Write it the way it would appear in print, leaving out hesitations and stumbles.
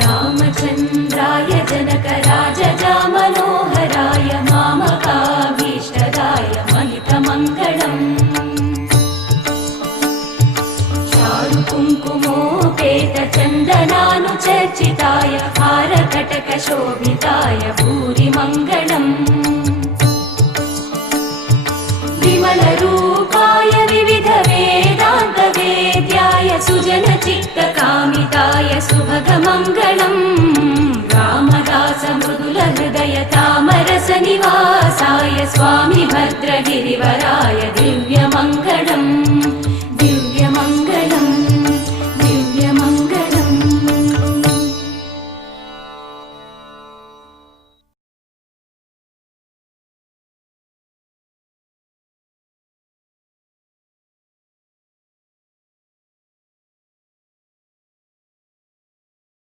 रामचन्द्राय जनकराजजामनोहराय मामकाभीष्टदाय महितमङ्गलम् चारुकुङ्कुमोपेतचन्दनानुचर्चिताय हारकटकशोभिताय भूरिमङ्गलम् विमलरूपाय विविधवेदान्तवेद्याय सुजनचित्तकामिताय सुभगमङ्गलम् रामदासमृदुलहृदय तामरसनिवासाय स्वामि भद्रगिरिवराय दिव्यमङ्गलम्